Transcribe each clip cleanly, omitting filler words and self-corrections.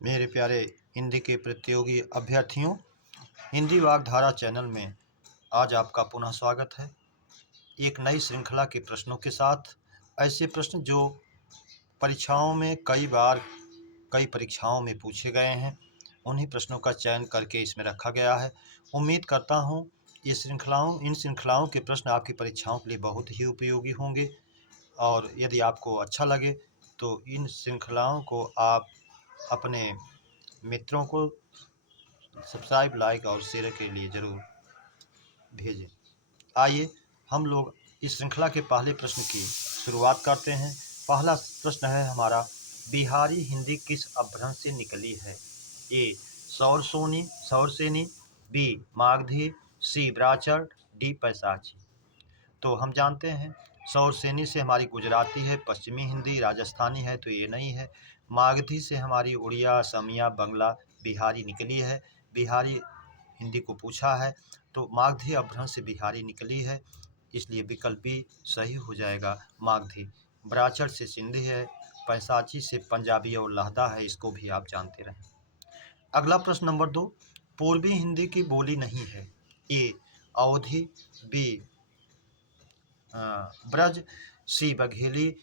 मेरे प्यारे हिंदी के प्रतियोगी अभ्यर्थियों, हिंदी वाग्धारा चैनल में आज आपका पुनः स्वागत है। एक नई श्रृंखला के प्रश्नों के साथ, ऐसे प्रश्न जो परीक्षाओं में कई परीक्षाओं में पूछे गए हैं, उन्हीं प्रश्नों का चयन करके इसमें रखा गया है। उम्मीद करता हूँ इन श्रृंखलाओं के प्रश्न आपकी परीक्षाओं के लिए बहुत ही उपयोगी होंगे, और यदि आपको अच्छा लगे तो इन श्रृंखलाओं को आप अपने मित्रों को सब्सक्राइब, लाइक और शेयर के लिए ज़रूर भेजें। आइए हम लोग इस श्रृंखला के पहले प्रश्न की शुरुआत करते हैं। पहला प्रश्न है हमारा, बिहारी हिंदी किस अपभ्रंश से निकली है? ए सौरसेनी, बी मागधी, सी ब्राचर, डी पैसाची। तो हम जानते हैं सौरसेनी से हमारी गुजराती है, पश्चिमी हिंदी राजस्थानी है, तो ये नहीं है। मागधी से हमारी उड़िया, असमिया, बंगला, बिहारी निकली है। बिहारी हिंदी को पूछा है तो मागधी अपभ्रंश से बिहारी निकली है, इसलिए विकल्प बी सही हो जाएगा, मागधी। ब्राचर से सिंधी है, पैसाची से पंजाबी और लहदा है, इसको भी आप जानते रहें। अगला प्रश्न नंबर 2, पूर्वी हिंदी की बोली नहीं है? ए अवधी, बी ब्रज, सी बघेली,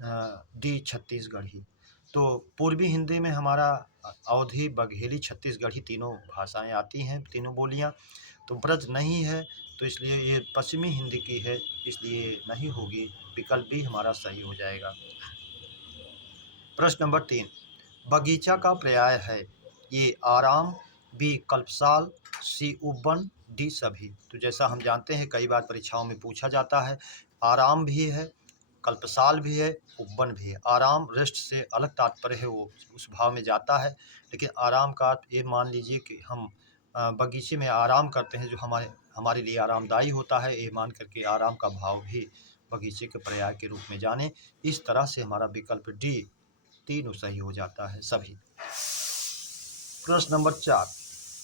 डी छत्तीसगढ़ी। तो पूर्वी हिंदी में हमारा अवधी, बघेली, छत्तीसगढ़ी तीनों भाषाएं आती हैं, तीनों बोलियां। तो ब्रज नहीं है, तो इसलिए ये पश्चिमी हिंदी की है, इसलिए नहीं होगी, विकल्प भी हमारा सही हो जाएगा। प्रश्न नंबर 3, बगीचा का पर्याय है? ये आराम, बी कल्पसाल, सी उपवन, डी सभी। तो जैसा हम जानते हैं कई बार परीक्षाओं में पूछा जाता है, आराम भी है, कल्पसाल भी है, उपवन भी है। आराम रेस्ट से अलग तात्पर्य है, वो उस भाव में जाता है, लेकिन आराम का ये मान लीजिए कि हम बगीचे में आराम करते हैं, जो हमारे लिए आरामदायी होता है, ये मान करके आराम का भाव भी बगीचे के पर्याय के रूप में जाने। इस तरह से हमारा विकल्प डी तीनों सही हो जाता है, सभी। प्रश्न नंबर 4,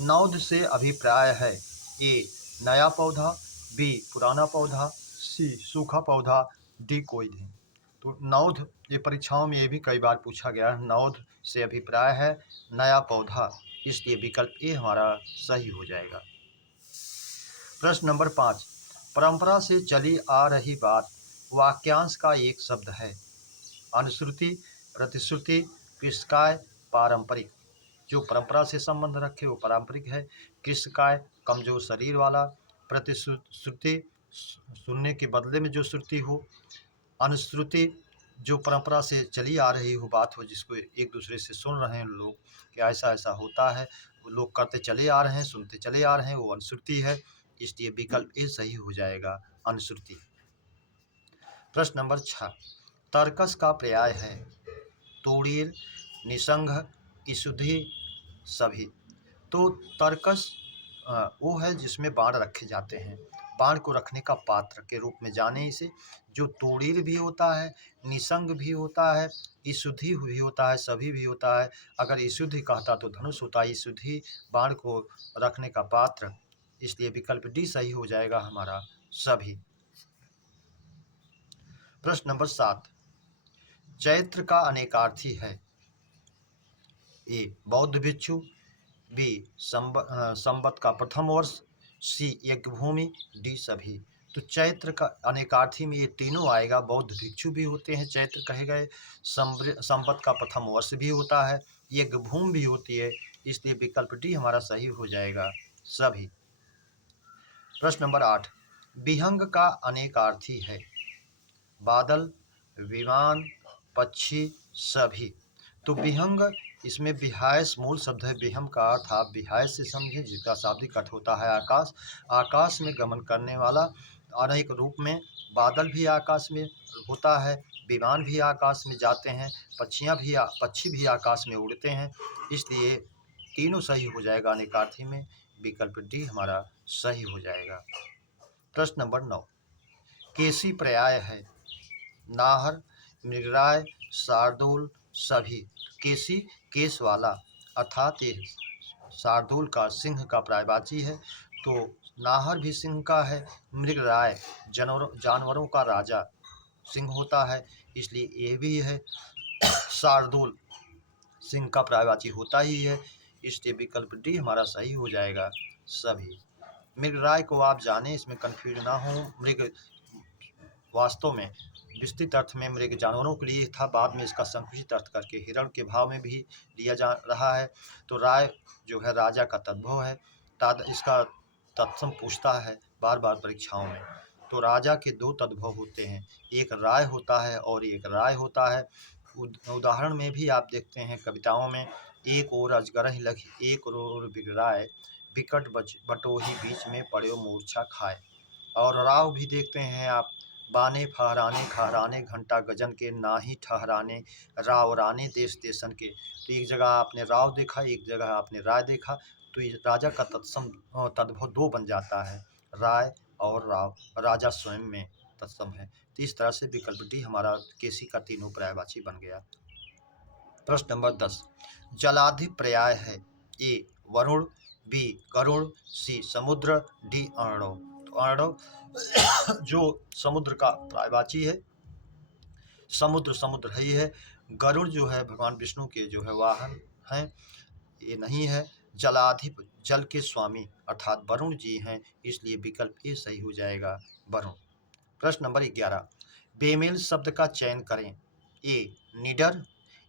नौध से अभिप्राय है? ए नया पौधा, बी पुराना पौधा, सी सूखा पौधा, डी कोई नहीं। तो नौध, ये परीक्षाओं में ये भी कई बार पूछा गया है, नौध से अभिप्राय है नया पौधा, इसलिए विकल्प ए हमारा सही हो जाएगा। प्रश्न नंबर 5, परंपरा से चली आ रही बात वाक्यांश का एक शब्द है? अनुश्रुति, प्रतिश्रुति, कृषकाय, पारंपरिक। जो परंपरा से संबंध रखे वो पारंपरिक है। कृषकाय कमजोर शरीर वाला, प्रतिश्रुति सुनने के बदले में जो श्रुति हो, अनुश्रुति जो परंपरा से चली आ रही हो बात हो, जिसको एक दूसरे से सुन रहे हैं लोग कि ऐसा ऐसा होता है, वो लोग करते चले आ रहे हैं, सुनते चले आ रहे हैं, वो अनुश्रुति है, इसलिए विकल्प ए सही हो जाएगा, अनुश्रुति। प्रश्न नंबर 6, तर्कस का पर्याय है? तोड़ीर, निसंग, ईषुधि, सभी। तो तर्कस वो है जिसमें बाण रखे जाते हैं, बाण को रखने का पात्र के रूप में जाने इसे। जो तोड़ीर भी होता है, निसंग भी होता है, ईषुधि भी होता है, सभी भी होता है। अगर ईषुधि कहता तो धनुष होता, ईषुधि बाण को रखने का पात्र, इसलिए विकल्प डी सही हो जाएगा हमारा, सभी। प्रश्न नंबर 7, चैत्र का अनेकार्थी है? ए बौद्ध भिक्षु, बी संवत का प्रथम वर्ष, सी यज्ञभूमि, डी सभी। तो चैत्र का अनेकार्थी में ये तीनों आएगा, बौद्ध भिक्षु भी होते हैं चैत्र कहे गए, संवत का प्रथम वर्ष भी होता है, यज्ञभूमि भी होती है, इसलिए विकल्प डी हमारा सही हो जाएगा, सभी। प्रश्न नंबर 8, विहंग का अनेकार्थी है? बादल, विमान, पक्षी, सभी। तो विहंग, इसमें विहायस मूल शब्द है। विहंग का अर्थ आप विहायस से समझें, जिसका शाब्दिक अर्थ होता है आकाश। आकाश में गमन करने वाला अनेक रूप में, बादल भी आकाश में होता है, विमान भी आकाश में जाते हैं, पक्षी भी आकाश में उड़ते हैं, इसलिए तीनों सही हो जाएगा अनेकार्थी में, विकल्प डी हमारा सही हो जाएगा। प्रश्न नंबर 9, केसी पर्याय है? नाहर, मृगराय, शार्दूल, सभी। केसी केस वाला, अर्थात ये शार्दूल का सिंह का पर्यायवाची है। तो नाहर भी सिंह का है, मृगराय जानवरों का राजा सिंह होता है, इसलिए ये भी है। शार्दूल सिंह का पर्यायवाची होता ही है, इसलिए विकल्प डी हमारा सही हो जाएगा सभी। मृगराय को आप जाने, इसमें कन्फ्यूज ना हो। मृग वास्तव में विस्तृत अर्थ में मृग जानवरों के लिए था, बाद में इसका संकुचित अर्थ करके हिरण के भाव में भी लिया जा रहा है। तो राय जो है राजा का तद्भव है। इसका तत्सम पूछता है बार बार परीक्षाओं में। तो राजा के दो तद्भव होते हैं, एक राय होता है और एक राय होता है। उदाहरण में भी आप देखते हैं कविताओं में, एक ओर अजगर लखी एक ओर बिगड़ाए, बिकट बटोही बीच में पड़ो मूर्छा खाए। और राव भी देखते हैं आप, बाने फहराने खहराने घंटा गजन के, नाही ठहराने राव राने देश देशन के। तो एक जगह आपने राव देखा, एक जगह आपने राय देखा, तो ये राजा का तत्सम तद्भव दो बन जाता है, राय और राव। राजा स्वयं में तत्सम है। तो इस तरह से विकल्प डी हमारा केसी का तीनों पर्यायवाची बन गया। प्रश्न नंबर 10, जलाधि पर्याय है, ए वरुण, बी गरुड़, सी समुद्र, डी अर्णव। तो अर्णव जो समुद्र का पर्यायवाची है, समुद्र समुद्र ही है। गरुड़ जो है भगवान विष्णु के जो है वाहन हैं, ये नहीं है। जलाधिप जल के स्वामी अर्थात वरुण जी हैं, इसलिए विकल्प ए सही हो जाएगा वरुण। प्रश्न नंबर 11, बेमेल शब्द का चयन करें, ए निडर,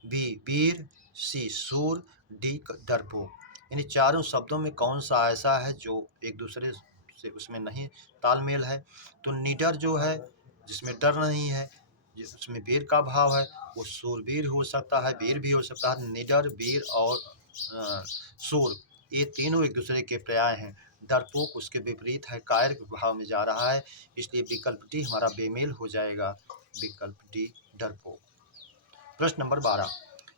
बी वीर, सी सूर, डी डरपोक। इन चारों शब्दों में कौन सा ऐसा है जो एक दूसरे से उसमें नहीं तालमेल है? तो निडर जो है जिसमें डर नहीं है, जिसमें वीर का भाव है, वो सूरवीर हो सकता है, वीर भी हो सकता है। निडर, वीर और सूर, ये तीनों एक दूसरे के पर्याय हैं। डरपोक उसके विपरीत है, कायर के भाव में जा रहा है, इसलिए विकल्प डी हमारा बेमेल हो जाएगा, विकल्प डी डरपोक। प्रश्न नंबर 12,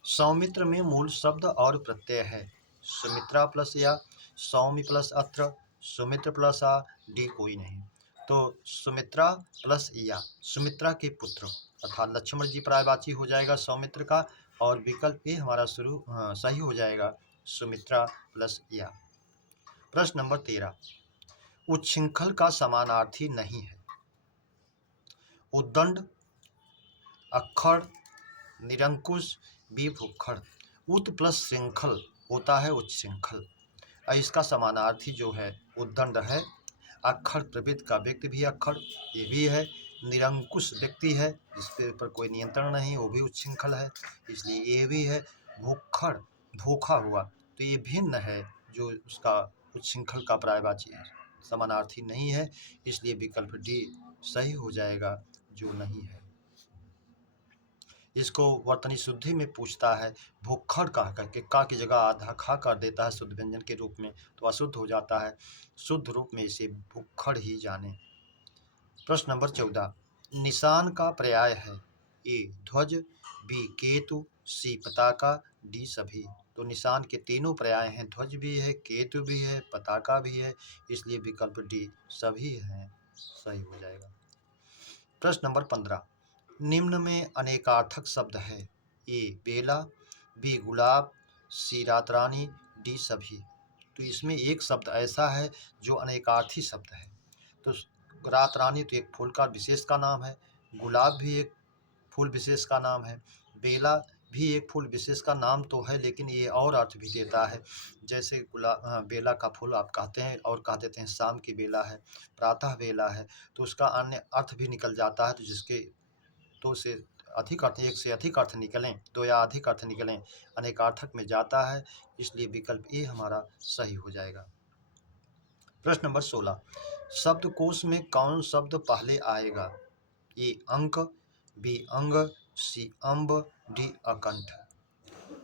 सौमित्र में मूल शब्द और प्रत्यय है, सुमित्रा प्लस या, सौम्य प्लस अत्र, सुमित्र प्लस आ, डी कोई नहीं। तो सुमित्रा प्लस या, सुमित्रा के पुत्र अर्थात लक्ष्मण जी पर्यायवाची हो जाएगा सौमित्र का, और विकल्प ए हमारा सही हो जाएगा, सुमित्रा प्लस या। प्रश्न नंबर 13, उच्छृंखल का समानार्थी नहीं है, उद्दंड, अक्खड़, निरंकुश, बी भूखड़। उत प्लस श्रृंखल होता है उच्छृंखल, इसका समानार्थी जो है उद्दंड है। अक्खड़ प्रवृत्ति का व्यक्ति भी अक्खड़, ये भी है। निरंकुश व्यक्ति है जिस पर कोई नियंत्रण नहीं, वो भी उच्छृंखल है, इसलिए ये भी है। भूखड़ भूखा हुआ, तो ये भिन्न है, जो उसका उच्छृंखल का पर्यायवाची समानार्थी नहीं है, इसलिए विकल्प डी सही हो जाएगा, जो नहीं है। इसको वर्तनी शुद्धि में पूछता है, भूखड़ कह करके का की जगह आधा खा कर देता है शुद्ध व्यंजन के रूप में, तो अशुद्ध हो जाता है, शुद्ध रूप में इसे भूखड़ ही जाने। प्रश्न नंबर 14, निशान का पर्याय है, ए ध्वज, बी केतु, सी पताका, डी सभी। तो निशान के तीनों पर्याय हैं, ध्वज भी है, केतु भी है, पताका भी है, इसलिए विकल्प डी सभी हैं, सही हो जाएगा। प्रश्न नंबर 15, निम्न में अनेकार्थक शब्द है, ए बेला, बी गुलाब, सी रात रानी, डी सभी। तो इसमें एक शब्द ऐसा है जो अनेकार्थी शब्द है। तो रात रानी तो एक फूल का विशेष का नाम है, गुलाब भी एक फूल विशेष का नाम है, बेला भी एक फूल विशेष का नाम तो है, लेकिन ये और अर्थ भी देता है। जैसे बेला का फूल आप कहते हैं और कह देते हैं शाम की बेला है, प्रातः बेला है, तो उसका अन्य अर्थ भी निकल जाता है। तो जिसके दो से अधिक अर्थ, एक से अधिक अर्थ निकलें, दो या अधिक अर्थ निकलें, अनेकार्थक में जाता है, इसलिए विकल्प ए हमारा सही हो जाएगा। प्रश्न नंबर 16, शब्दकोश में कौन शब्द पहले आएगा, ए अंक, बी अंग, सी अम्ब, डी अकंठ।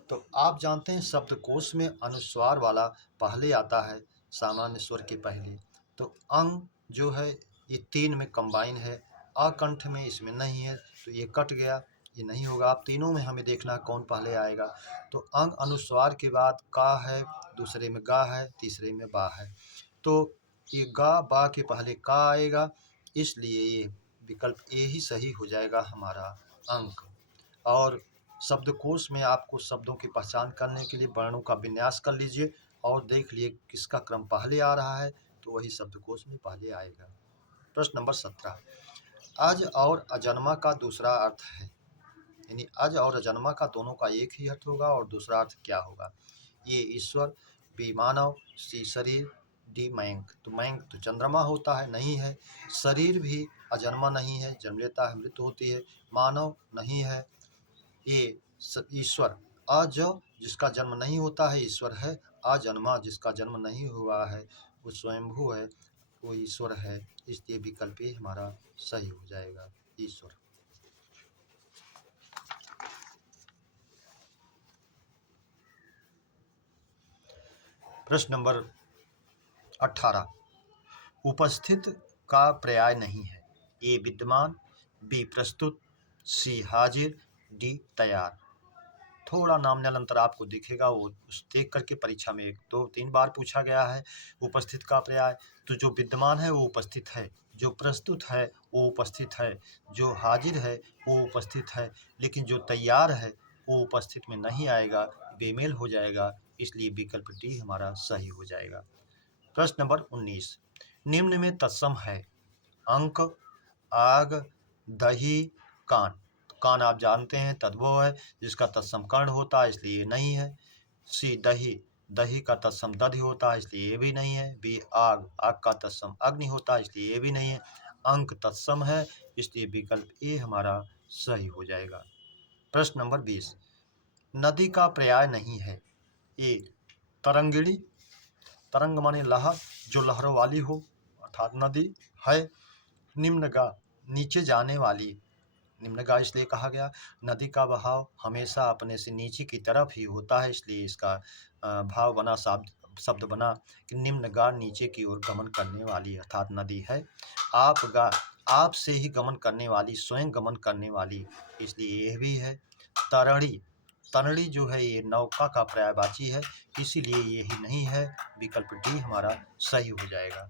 तो आप जानते हैं शब्दकोश में अनुस्वार वाला पहले आता है, सामान्य स्वर के पहले। तो अंग जो है ये तीन में कंबाइन है, अकंठ में इसमें नहीं है, तो ये कट गया, ये नहीं होगा। आप तीनों में हमें देखना कौन पहले आएगा। तो अंग अनुस्वार के बाद का है, दूसरे में गा है, तीसरे में बा है। तो ये गा बा के पहले का आएगा, इसलिए ये विकल्प ए ही सही हो जाएगा हमारा, अंक। और शब्दकोश में आपको शब्दों की पहचान करने के लिए वर्णों का विन्यास कर लीजिए और देख लिए किसका क्रम पहले आ रहा है, तो वही शब्दकोश में पहले आएगा। प्रश्न नंबर 17, अज और अजन्मा का दूसरा अर्थ है, यानी अज और अजन्मा का दोनों का एक ही अर्थ होगा। और दूसरा अर्थ क्या होगा? ये ईश्वर, बी मानव, सी शरीर, डी मयंक। तो मयंक तो चंद्रमा होता है, नहीं है। शरीर भी अजन्मा नहीं है, जन्म लेता है, मृत्यु होती है। मानव नहीं है। ये ईश्वर, अज जिसका जन्म नहीं होता है ईश्वर है। अजन्मा जिसका जन्म नहीं हुआ है वो स्वयंभू है, वो ईश्वर है। इसलिए विकल्प ए हमारा सही हो जाएगा, ईश्वर। प्रश्न नंबर 18, उपस्थित का पर्याय नहीं है। ए विद्यमान, बी प्रस्तुत, सी हाजिर, डी तैयार। थोड़ा नामनल अंतर आपको दिखेगा, वो उस देख करके परीक्षा में 1-2-3 बार पूछा गया है। उपस्थित का पर्याय, तो जो विद्यमान है वो उपस्थित है, जो प्रस्तुत है वो उपस्थित है, जो हाजिर है वो उपस्थित है, लेकिन जो तैयार है वो उपस्थित में नहीं आएगा, बेमेल हो जाएगा। इसलिए विकल्प डी हमारा सही हो जाएगा। प्रश्न नंबर 19, निम्न में तत्सम है। अंक, आग, दही, कान। तो कान आप जानते हैं तद्भव है, जिसका तत्सम कर्ण होता है, इसलिए ये नहीं है। सी दही, दही का तत्सम दधि होता है, इसलिए ये भी नहीं है। बी आग, आग का तत्सम अग्नि होता है, इसलिए ये भी नहीं है। अंक तत्सम है, इसलिए विकल्प ए हमारा सही हो जाएगा। प्रश्न नंबर 20, नदी का पर्याय नहीं है। ए तरंगिणी, तरंग माने लहर, जो लहरों वाली हो, अर्थात नदी है। निम्नगा, नीचे जाने वाली। निम्नगा इसलिए कहा गया, नदी का बहाव हमेशा अपने से नीचे की तरफ ही होता है, इसलिए इसका भाव बना, शब्द बना कि निम्नगा, नीचे की ओर गमन करने वाली, अर्थात नदी है। आपगा, आप से ही गमन करने वाली, स्वयं गमन करने वाली, इसलिए यह भी है। तरणी, तरणी जो है ये नौका का पर्यायवाची है, इसीलिए ये ही नहीं है। विकल्प डी हमारा सही हो जाएगा।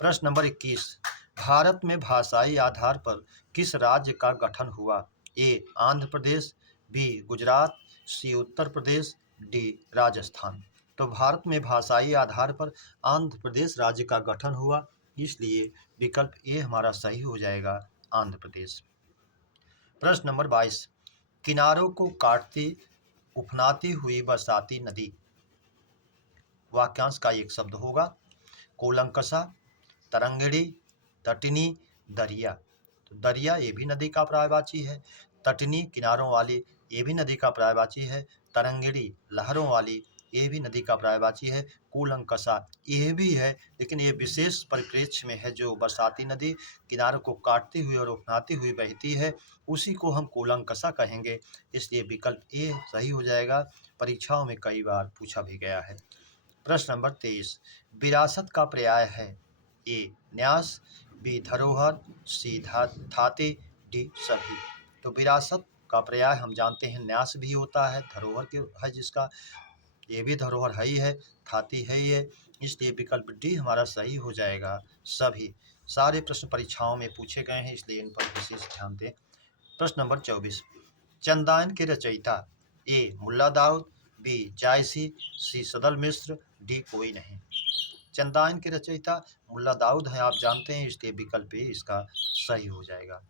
प्रश्न नंबर 21, भारत में भाषाई आधार पर किस राज्य का गठन हुआ? ए आंध्र प्रदेश, बी गुजरात, सी उत्तर प्रदेश, डी राजस्थान। तो भारत में भाषाई आधार पर आंध्र प्रदेश राज्य का गठन हुआ, इसलिए विकल्प ए हमारा सही हो जाएगा, आंध्र प्रदेश। प्रश्न नंबर 22, किनारों को काटती उफनाती हुई बरसाती नदी। वाक्यांश का एक शब्द होगा। कोलंकसा, तरंगिणी, तटिनी, दरिया। तो दरिया ये भी नदी का पर्यायवाची है। तटिनी किनारों वाली, ये भी नदी का पर्यायवाची है। तरंगिणी लहरों वाली, ये भी नदी का पर्यायवाची है। कूलंकसा ये भी है, लेकिन ये विशेष परिप्रेक्ष्य में है, जो बरसाती नदी किनारों को काटती हुई और उफनाती हुई बहती है, उसी को हम कूलंकसा कहेंगे। इसलिए विकल्प ए सही हो जाएगा, परीक्षाओं में कई बार पूछा भी गया है। प्रश्न नंबर 23, विरासत का पर्याय है। ए न्यास, बी धरोहर, सी थाती, डी सभी। तो विरासत का पर्याय हम जानते हैं न्यास भी होता है, धरोहर के है जिसका, ये भी धरोहर है ही है, थाती है ये, इसलिए विकल्प डी हमारा सही हो जाएगा। सभी सारे प्रश्न परीक्षाओं में पूछे गए हैं, इसलिए इन पर विशेष ध्यान दें। प्रश्न नंबर 24, चंदायन के रचयिता। ए मुल्ला दाऊद, बी जायसी, सी सदल मिश्र, डी कोई नहीं। चंदायन के रचयिता मुल्ला दाऊद हैं, आप जानते हैं, इसलिए विकल्प ए इसका सही हो जाएगा।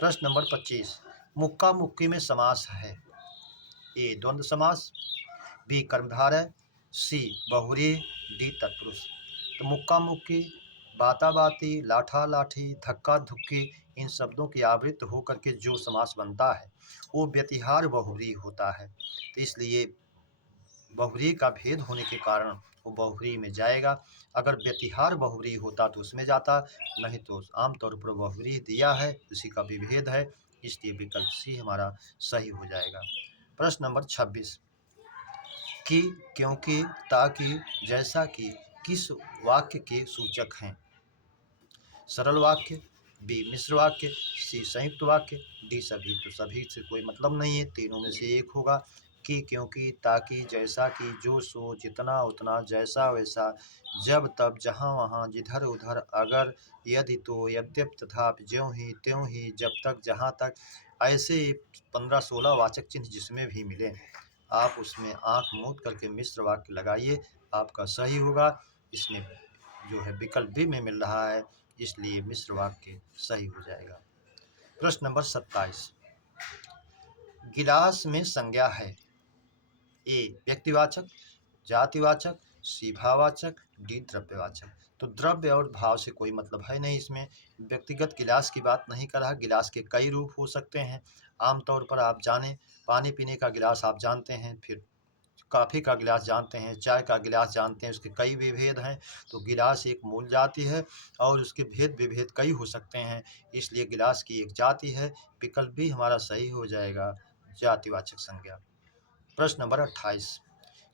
प्रश्न नंबर 25, मुक्का मुक्की में समास है। ए द्वंद्व समास, बी कर्मधारय, सी बहुव्रीहि, डी तत्पुरुष। तो मुक्का मुक्की, बाता बाती, लाठा लाठी, धक्का धुक्की, इन शब्दों की आवृत्त होकर के जो समास बनता है वो व्यतिहार बहुव्रीहि होता है। तो इसलिए बहुव्रीहि का भेद होने के कारण वो बहुव्रीहि में जाएगा। अगर व्यतिहार बहुव्रीहि होता तो उसमें जाता, नहीं तो आमतौर पर बहुव्रीहि दिया है, उसी का विभेद है, इसलिए विकल्प सी हमारा सही हो जाएगा। प्रश्न नंबर 26, कि, क्योंकि, ताकि, जैसा कि किस वाक्य के सूचक हैं? सरल वाक्य, बी मिश्र वाक्य, सी संयुक्त वाक्य, डी सभी। तो सभी से कोई मतलब नहीं है, तीनों में से एक होगा। कि, क्योंकि, ताकि, जैसा कि, जो सो, जितना उतना, जैसा वैसा, जब तब, जहाँ वहाँ, जिधर उधर, अगर, यदि तो, यद्यप, तथापि, ज्यों ही त्यों ही, जब तक, जहाँ तक, ऐसे 15-16 वाचक चिन्ह जिसमें भी मिले, आप उसमें आंख मूंद करके मिश्र वाक्य लगाइए, आपका सही होगा। इसमें जो है विकल्प बी में मिल रहा है, इसलिए मिश्र वाक्य सही हो जाएगा। प्रश्न नंबर 27, गिलास में संज्ञा है। ए व्यक्तिवाचक, जातिवाचक, सी भाववाचक, डी द्रव्यवाचक। तो द्रव्य और भाव से कोई मतलब है नहीं इसमें। व्यक्तिगत गिलास की बात नहीं कर रहा। गिलास के कई रूप हो सकते हैं। आमतौर पर आप जाने, पानी पीने का गिलास आप जानते हैं, फिर कॉफ़ी का गिलास जानते हैं, चाय का गिलास जानते हैं, उसके कई विभेद हैं। तो गिलास एक मूल जाति है और उसके भेद विभेद कई हो सकते हैं, इसलिए गिलास की एक जाति है। विकल्प भी हमारा सही हो जाएगा, जातिवाचक संज्ञा। प्रश्न नंबर 28,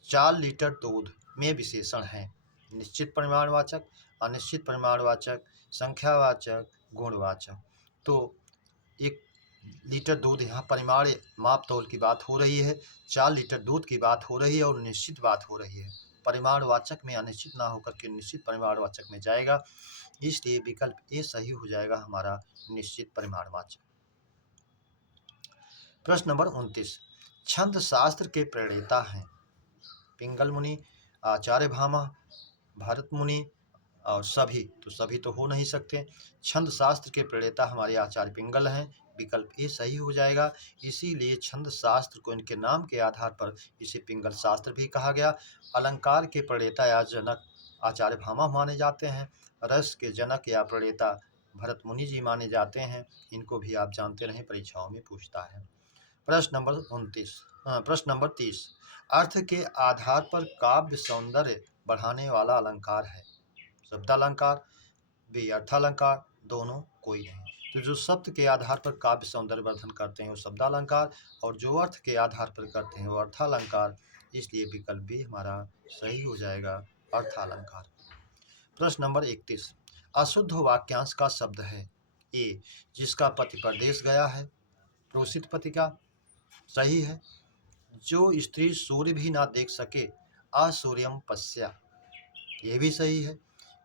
4 लीटर दूध में विशेषण हैं। निश्चित परिमाणवाचक, अनिश्चित परिमाणवाचक, संख्यावाचक, गुणवाचक। तो 1 लीटर दूध, यहाँ परिमाण माप तौल की बात हो रही है। 4 लीटर दूध की बात हो रही है और निश्चित बात हो रही है। परिमाणवाचक में अनिश्चित ना होकर के निश्चित परिमाणवाचक में जाएगा, इसलिए विकल्प ए सही हो जाएगा हमारा, निश्चित परिमाणवाचक। प्रश्न नंबर 29, छंद शास्त्र के प्रणेता हैं। पिंगल मुनि, आचार्य भामा, भरत मुनि और सभी। तो सभी तो हो नहीं सकते। छंद शास्त्र के प्रणेता हमारे आचार्य पिंगल हैं, विकल्प ए सही हो जाएगा। इसीलिए छंद शास्त्र को इनके नाम के आधार पर इसे पिंगल शास्त्र भी कहा गया। अलंकार के प्रणेता या जनक आचार्य भामा माने जाते हैं। रस के जनक या प्रणेता भरत मुनि जी माने जाते हैं। इनको भी आप जानते रहें, परीक्षाओं में पूछता है। प्रश्न नंबर 30, अर्थ के आधार पर काव्य सौंदर्य बढ़ाने वाला अलंकार है। शब्दालंकार, बी अर्थालंकार, दोनों कोई नहीं। तो जो शब्द के आधार पर काव्य सौंदर्य वर्धन करते हैं वो शब्दालंकार, और जो अर्थ के आधार पर करते हैं वो अर्थालंकार। इसलिए विकल्प बी हमारा सही हो जाएगा, अर्थालंकार। प्रश्न नंबर 31, अशुद्ध वाक्यांश का शब्द है। ए जिसका पति परदेश गया है, प्रोसित पति का, सही है। जो स्त्री सूर्य भी ना देख सके, असूर्यम पश्या, ये भी सही है।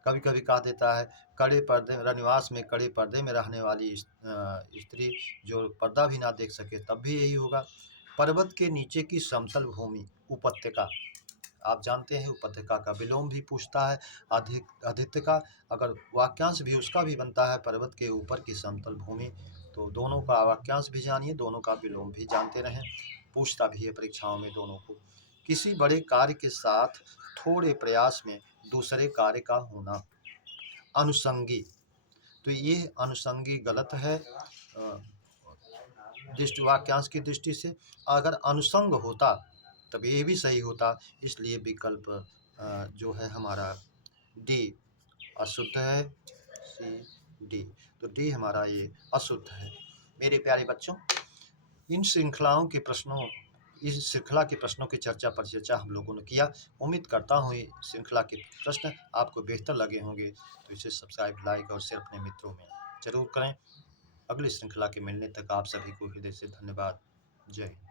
कभी कभी कहा देता है कड़े पर्दे रनिवास में, कड़े पर्दे में रहने वाली स्त्री जो पर्दा भी ना देख सके, तब भी यही होगा। पर्वत के नीचे की समतल भूमि, उपत्यका, आप जानते हैं उपत्यका का विलोम भी पूछता है। आदित्य का अगर वाक्यांश भी उसका भी बनता है, पर्वत के ऊपर की समतल भूमि। तो दोनों का वाक्यांश भी जानिए, दोनों का विलोम भी जानते रहें, पूछता भी है परीक्षाओं में दोनों को। किसी बड़े कार्य के साथ थोड़े प्रयास में दूसरे कार्य का होना, अनुषंगी। तो ये अनुषंगी गलत है दृष्टि वाक्यांश की दृष्टि से। अगर अनुसंग होता तब ये भी सही होता, इसलिए विकल्प जो है हमारा डी अशुद्ध है, सी डी। तो डी हमारा ये अशुद्ध है। मेरे प्यारे बच्चों, इस श्रृंखला के प्रश्नों की चर्चा हम लोगों ने किया। उम्मीद करता हूँ ये श्रृंखला के प्रश्न आपको बेहतर लगे होंगे, तो इसे सब्सक्राइब, लाइक और शेयर अपने मित्रों में जरूर करें। अगली श्रृंखला के मिलने तक आप सभी को हृदय से धन्यवाद। जय हिंद।